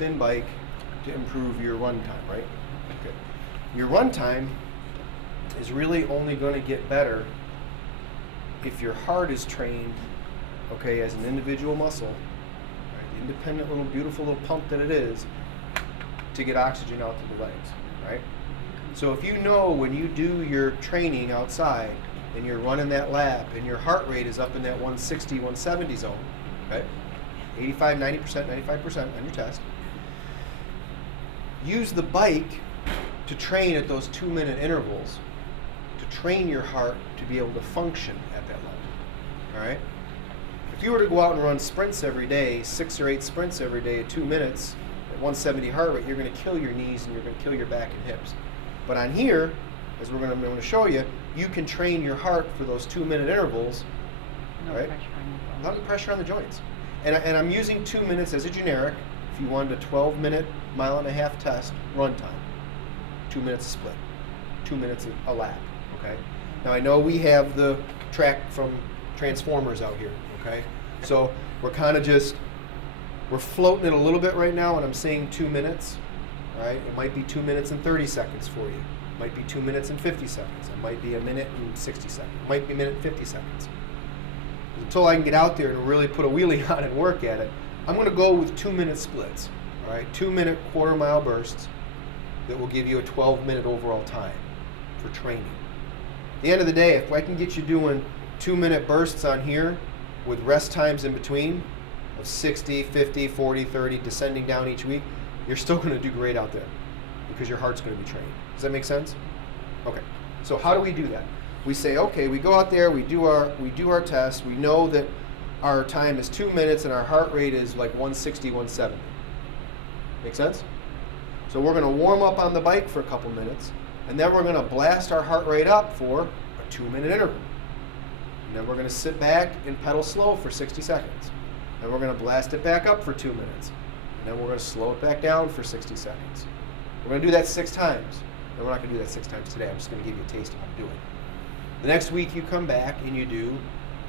spin bike to improve your run time, right? Okay. Your run time is really only going to get better if your heart is trained, okay, as an individual muscle, right, the independent little beautiful little pump that it is, to get oxygen out to the legs, right? So if you know when you do your training outside and you're running that lap and your heart rate is up in that 160, 170 zone, okay, 85, 90%, 95% on your test, use the bike to train at those 2-minute intervals to train your heart to be able to function at that level, all right? If you were to go out and run sprints every day, 6 or 8 sprints every day at 2 minutes, at 170 heart rate, you're going to kill your knees and you're going to kill your back and hips. But on here, as I'm going to show you, you can train your heart for those 2-minute intervals, right? Without any pressure on the joints. And I'm using 2 minutes as a generic. If you wanted a 12-minute, mile-and-a-half test, run time, 2 minutes a split, 2 minutes a lap, okay? Now I know we have the track from Transformers out here, okay? So we're kind of just, we're floating it a little bit right now, and I'm saying 2 minutes, right? It might be 2 minutes and 30 seconds for you. It might be 2 minutes and 50 seconds. It might be a minute and 60 seconds. It might be a minute and 50 seconds. Until I can get out there and really put a wheelie on and work at it, I'm going to go with 2-minute splits, all right? 2-minute quarter-mile bursts that will give you a 12-minute overall time for training. At the end of the day, if I can get you doing 2-minute bursts on here with rest times in between of 60, 50, 40, 30, descending down each week, you're still going to do great out there because your heart's going to be trained. Does that make sense? Okay. So how do we do that? We say, okay, we go out there, we do our test, we know that our time is 2 minutes and our heart rate is like 160, 170. Make sense? So we're going to warm up on the bike for a couple minutes, and then we're going to blast our heart rate up for a 2-minute interval. And then we're going to sit back and pedal slow for 60 seconds. Then we're going to blast it back up for 2 minutes. And then we're going to slow it back down for 60 seconds. We're going to do that 6 times. And we're not going to do that 6 times today. I'm just going to give you a taste of how to do it. The next week you come back and you do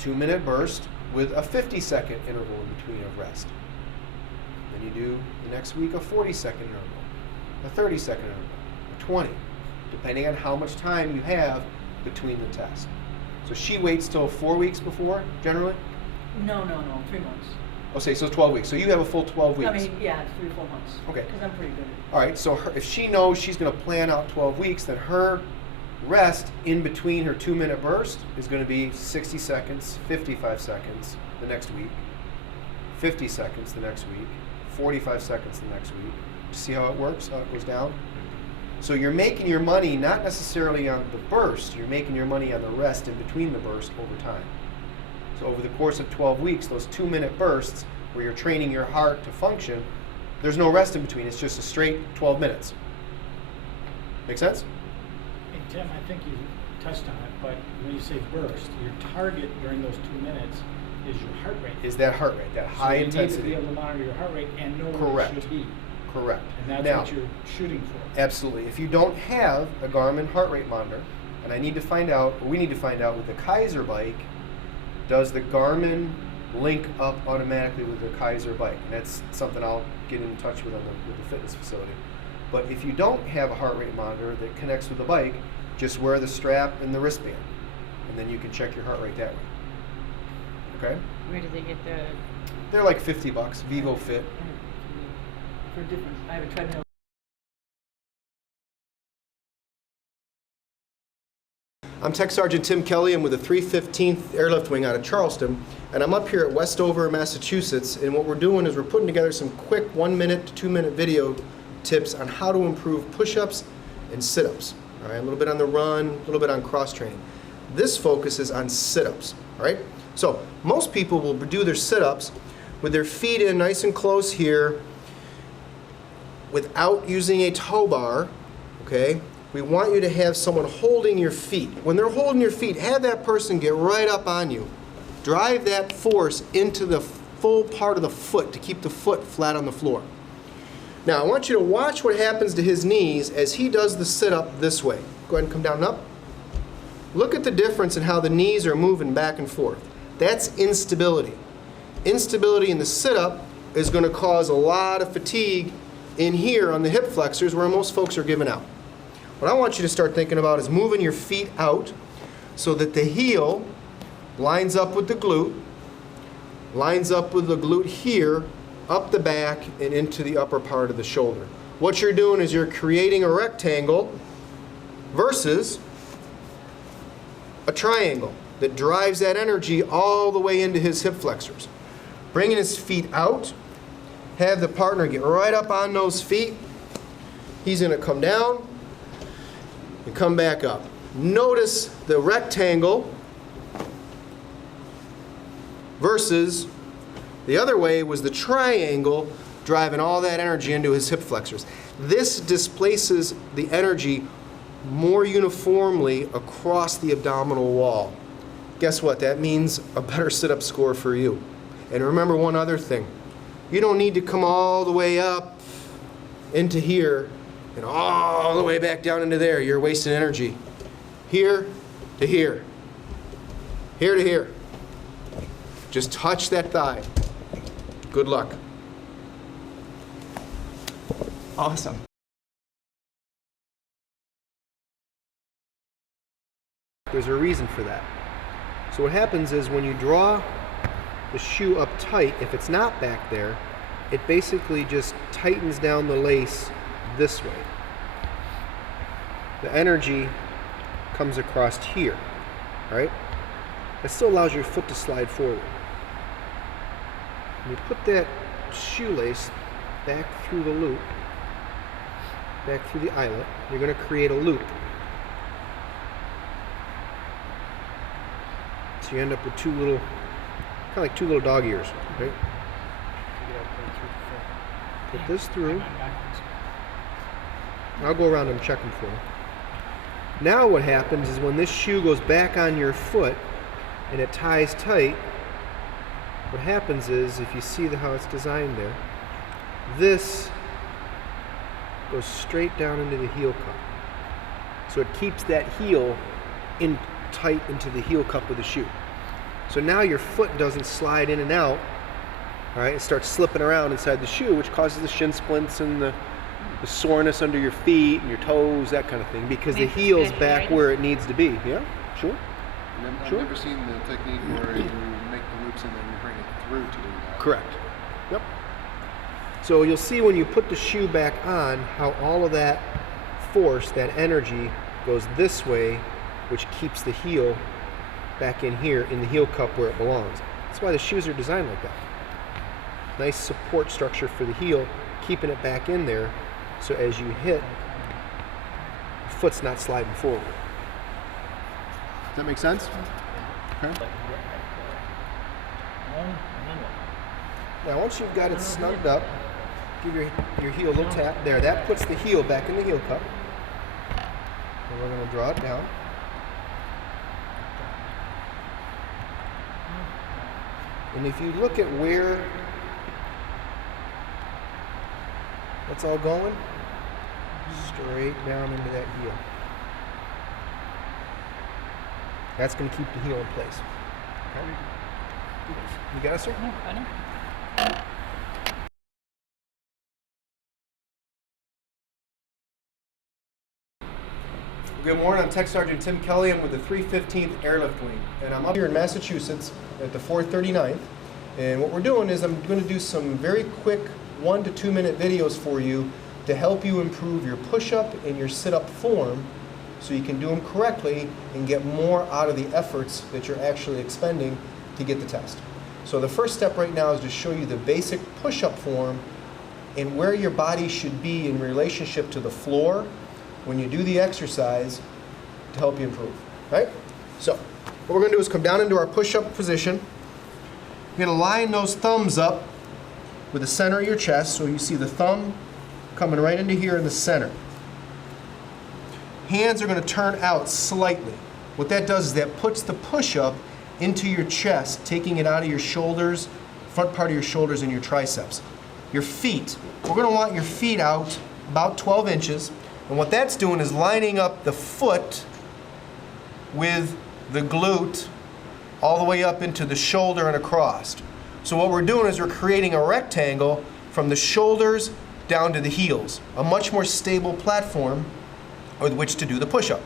2-minute burst with a 50-second interval in between of rest. Then you do the next week a 40-second interval, a 30-second interval, a 20, depending on how much time you have between the tests. So she waits till 4 weeks before, generally? No, 3 months. Okay, so 12 weeks. So you have a full 12 weeks. I mean, yeah, 3 or 4 months. Okay. Because I'm pretty good at it. All right, so if she knows she's going to plan out 12 weeks, then her rest in between her 2-minute burst is going to be 60 seconds, 55 seconds the next week, 50 seconds the next week, 45 seconds the next week. See how it works, how it goes down? So you're making your money not necessarily on the burst, you're making your money on the rest in between the burst over time. So over the course of 12 weeks, those 2-minute bursts where you're training your heart to function, there's no rest in between, it's just a straight 12 minutes. Make sense? And Tim, I think you touched on it, but when you say burst, your target during those 2 minutes is your heart rate. Is that heart rate, that high intensity. So you need to be able to monitor your heart rate and know where it should be. Correct. And that's now, what you're shooting for. Absolutely. If you don't have a Garmin heart rate monitor, and I need to find out, or we need to find out with the Kaiser bike, does the Garmin link up automatically with the Kaiser bike? And that's something I'll get in touch with with the fitness facility. But if you don't have a heart rate monitor that connects with the bike, just wear the strap and the wristband, and then you can check your heart rate that way. Okay? Where do they get the... They're like $50, Vivo Fit. For difference, I have a treadmill. I'm Tech Sergeant Tim Kelly. I'm with the 315th Airlift Wing out of Charleston, and I'm up here at Westover, Massachusetts, and what we're doing is we're putting together some quick 1-minute to 2-minute video tips on how to improve push-ups and sit-ups. All right, a little bit on the run, a little bit on cross-training. This focuses on sit-ups, all right? So most people will do their sit-ups with their feet in nice and close here without using a tow bar, okay? We want you to have someone holding your feet. When they're holding your feet, have that person get right up on you. Drive that force into the full part of the foot to keep the foot flat on the floor. Now, I want you to watch what happens to his knees as he does the sit-up this way. Go ahead and come down and up. Look at the difference in how the knees are moving back and forth. That's instability. Instability in the sit-up is going to cause a lot of fatigue in here on the hip flexors where most folks are giving out. What I want you to start thinking about is moving your feet out so that the heel lines up with the glute, lines up with the glute here, up the back and into the upper part of the shoulder. What you're doing is you're creating a rectangle versus a triangle that drives that energy all the way into his hip flexors. Bringing his feet out, have the partner get right up on those feet. He's going to come down and come back up. Notice the rectangle versus the other way was the triangle driving all that energy into his hip flexors. This displaces the energy more uniformly across the abdominal wall. Guess what? That means a better sit-up score for you. And remember one other thing. You don't need to come all the way up into here and all the way back down into there. You're wasting energy. Here to here. Here to here. Just touch that thigh. Good luck. Awesome. There's a reason for that. So what happens is when you draw the shoe up tight, if it's not back there, it basically just tightens down the lace this way. The energy comes across here, right? That still allows your foot to slide forward. When you put that shoelace back through the loop, back through the eyelet, you're going to create a loop. So you end up with two little, kind of like two little dog ears, right? Put this through. I'll go around and check them for you. Now what happens is when this shoe goes back on your foot and it ties tight, what happens is, if you see how it's designed there, this goes straight down into the heel cup. So it keeps that heel in tight into the heel cup of the shoe. So now your foot doesn't slide in and out, all right? It starts slipping around inside the shoe, which causes the shin splints and the soreness under your feet and your toes, that kind of thing, because the heel's back where it needs to be. Yeah, sure. I've never seen the technique where you make the loops and then you bring it through to do that. Correct. Yep. So you'll see when you put the shoe back on how all of that force, that energy, goes this way, which keeps the heel back in here in the heel cup where it belongs. That's why the shoes are designed like that. Nice support structure for the heel, keeping it back in there, so as you hit, the foot's not sliding forward. Does that make sense? Okay. Now once you've got it snugged up, give your heel a little tap. There, that puts the heel back in the heel cup. And we're going to draw it down. And if you look at where that's all going, straight down into that heel. That's going to keep the heel in place. Okay. You got it, sir? No, I know. Good morning, I'm Tech Sergeant Tim Kelly. I'm with the 315th Airlift Wing, and I'm up here in Massachusetts at the 439th. And what we're doing is I'm going to do some very quick 1 to 2 minute videos for you to help you improve your push-up and your sit-up form so you can do them correctly and get more out of the efforts that you're actually expending to get the test. So the first step right now is to show you the basic push-up form and where your body should be in relationship to the floor when you do the exercise to help you improve, right? So what we're going to do is come down into our push-up position. You're going to line those thumbs up with the center of your chest, so you see the thumb coming right into here in the center. Hands are going to turn out slightly. What that does is that puts the push-up into your chest, taking it out of your shoulders, front part of your shoulders and your triceps. Your feet, we're going to want your feet out about 12 inches. And what that's doing is lining up the foot with the glute all the way up into the shoulder and across. So what we're doing is we're creating a rectangle from the shoulders down to the heels, a much more stable platform with which to do the push-up.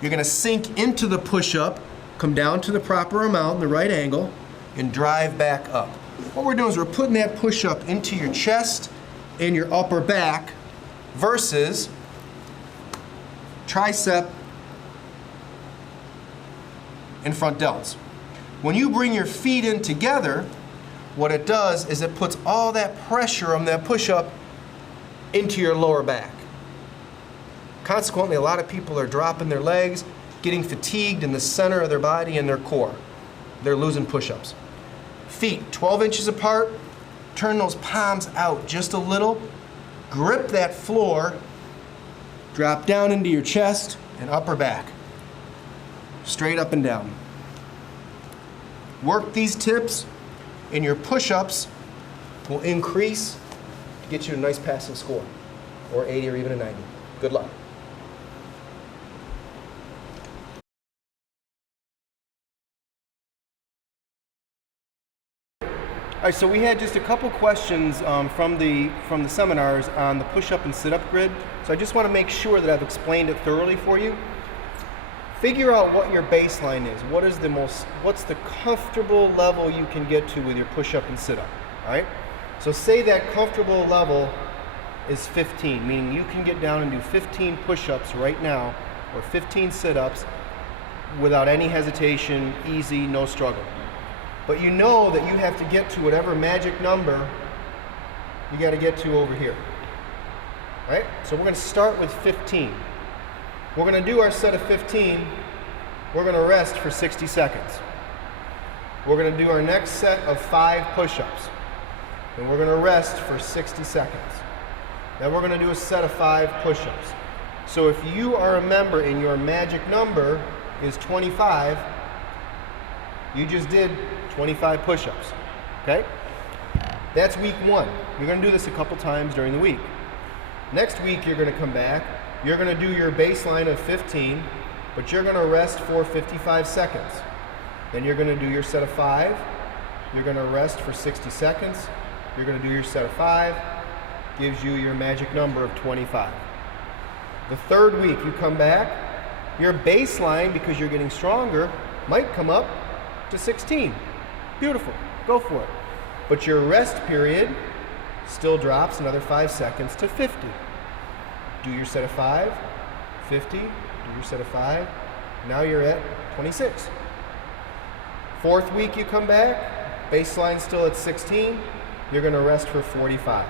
You're gonna sink into the push-up, come down to the proper amount in the right angle, and drive back up. What we're doing is we're putting that push-up into your chest and your upper back versus tricep and front delts. When you bring your feet in together, what it does is it puts all that pressure on that push-up into your lower back. Consequently, a lot of people are dropping their legs, getting fatigued in the center of their body and their core. They're losing push-ups. Feet 12 inches apart, turn those palms out just a little, grip that floor, drop down into your chest and upper back. Straight up and down. Work these tips and your push-ups will increase to get you a nice passing score, or 80 or even a 90. Good luck. All right, so we had just a couple questions from the seminars on the push-up and sit-up grid. So I just want to make sure that I've explained it thoroughly for you. Figure out what your baseline is. What's the comfortable level you can get to with your push-up and sit-up, all right? So say that comfortable level is 15, meaning you can get down and do 15 push-ups right now, or 15 sit-ups without any hesitation, easy, no struggle. But you know that you have to get to whatever magic number you got to get to over here, right? So we're going to start with 15. We're going to do our set of 15. We're going to rest for 60 seconds. We're going to do our next set of 5 push-ups, and we're going to rest for 60 seconds. Then we're going to do a set of 5 push-ups. So if you are a member and your magic number is 25, you just did 25 push-ups, okay? That's week 1. You're going to do this a couple times during the week. Next week, you're going to come back. You're going to do your baseline of 15, but you're going to rest for 55 seconds. Then you're going to do your set of 5. You're going to rest for 60 seconds. You're going to do your set of 5. Gives you your magic number of 25. The third week, you come back. Your baseline, because you're getting stronger, might come up to 16. Beautiful. Go for it. But your rest period still drops another 5 seconds to 50. Do your set of 5, 50, do your set of 5. Now you're at 26. Fourth week you come back, baseline still at 16, you're going to rest for 45.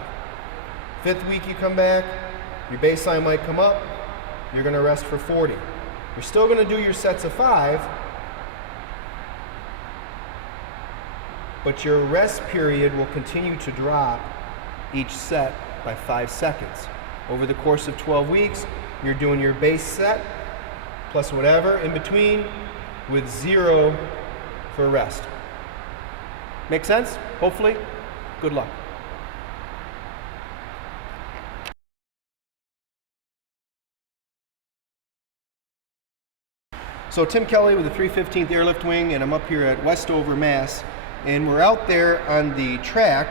Fifth week you come back, your baseline might come up, you're going to rest for 40. You're still going to do your sets of 5, but your rest period will continue to drop each set by 5 seconds. Over the course of 12 weeks, you're doing your base set plus whatever in between with 0 for rest. Make sense? Hopefully? Good luck. So Tim Kelly with the 315th Airlift Wing, and I'm up here at Westover, Mass. And we're out there on the track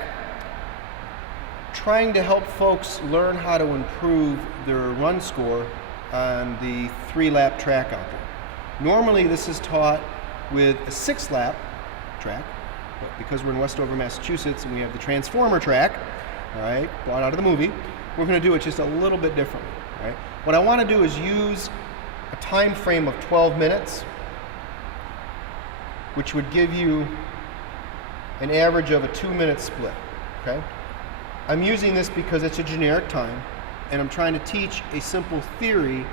trying to help folks learn how to improve their run score on the 3-lap track out there. Normally this is taught with a 6-lap track, but because we're in Westover, Massachusetts, and we have the Transformer track, all right, brought out of the movie, we're going to do it just a little bit differently. All right? What I want to do is use a time frame of 12 minutes, which would give you an average of a 2-minute split. Okay? I'm using this because it's a generic time, and I'm trying to teach a simple theory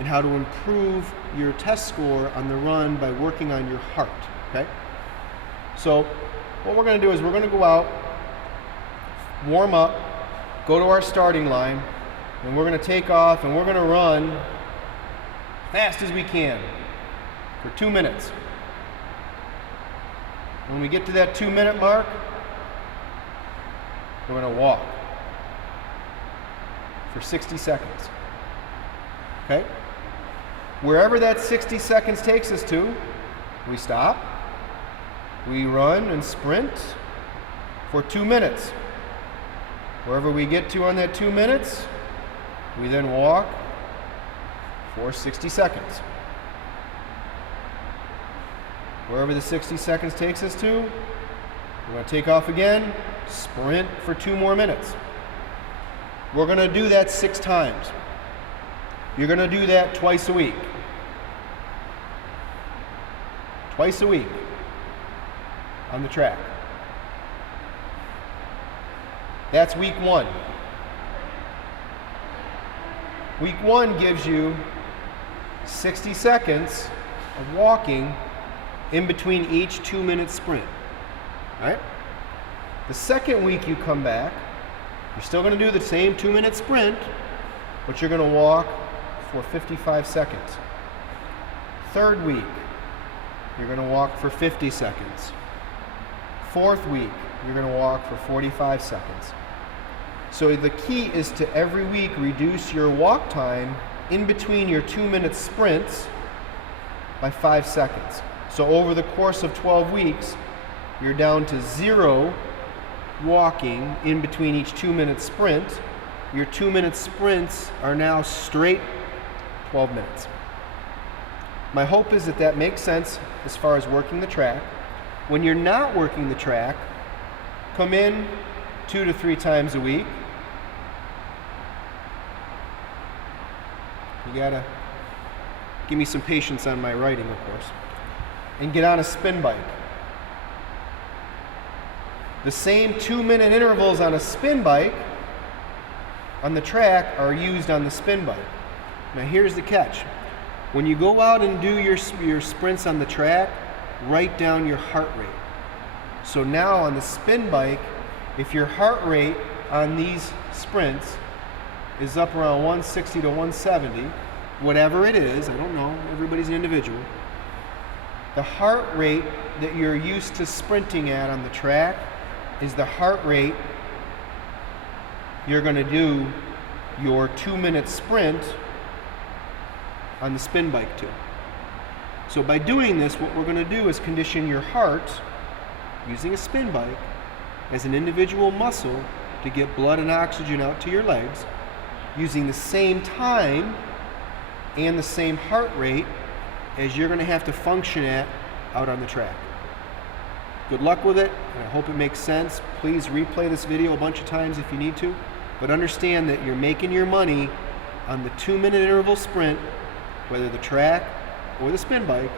in how to improve your test score on the run by working on your heart. Okay? So what we're going to do is we're going to go out, warm up, go to our starting line, and we're going to take off and we're going to run fast as we can for 2 minutes. When we get to that 2-minute mark, we're going to walk for 60 seconds. Okay? Wherever that 60 seconds takes us to, we stop, we run and sprint, for 2 minutes. Wherever we get to on that 2 minutes, we then walk for 60 seconds. Wherever the 60 seconds takes us to, we're going to take off again, sprint for 2 more minutes. We're going to do that 6 times. You're going to do that twice a week. Twice a week on the track. That's week 1. Week 1 gives you 60 seconds of walking in between each 2-minute sprint. All right? The second week you come back, you're still going to do the same 2-minute sprint, but you're going to walk for 55 seconds. Third week, you're going to walk for 50 seconds. Fourth week, you're going to walk for 45 seconds. So the key is to every week reduce your walk time in between your 2-minute sprints by 5 seconds. So over the course of 12 weeks, you're down to 0 walking in between each 2-minute sprint. Your 2-minute sprints are now straight 12 minutes. My hope is that that makes sense as far as working the track. When you're not working the track, come in 2 to 3 times a week. You gotta give me some patience on my writing, of course. And get on a spin bike. The same 2-minute intervals on a spin bike on the track are used on the spin bike. Now here's the catch. When you go out and do your sprints on the track, write down your heart rate. So now on the spin bike, if your heart rate on these sprints is up around 160 to 170, whatever it is, I don't know, everybody's an individual. The heart rate that you're used to sprinting at on the track is the heart rate you're going to do your 2-minute sprint on the spin bike to. So by doing this, what we're going to do is condition your heart using a spin bike as an individual muscle to get blood and oxygen out to your legs using the same time and the same heart rate as you're going to have to function at out on the track. Good luck with it, and I hope it makes sense. Please replay this video a bunch of times if you need to, but understand that you're making your money on the 2-minute interval sprint, whether the track or the spin bike,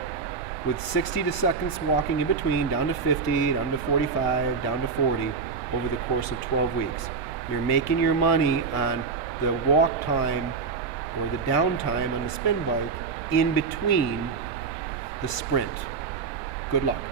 with 60 seconds walking in between, down to 50, down to 45, down to 40 over the course of 12 weeks. You're making your money on the walk time or the downtime on the spin bike in between the sprint. Good luck.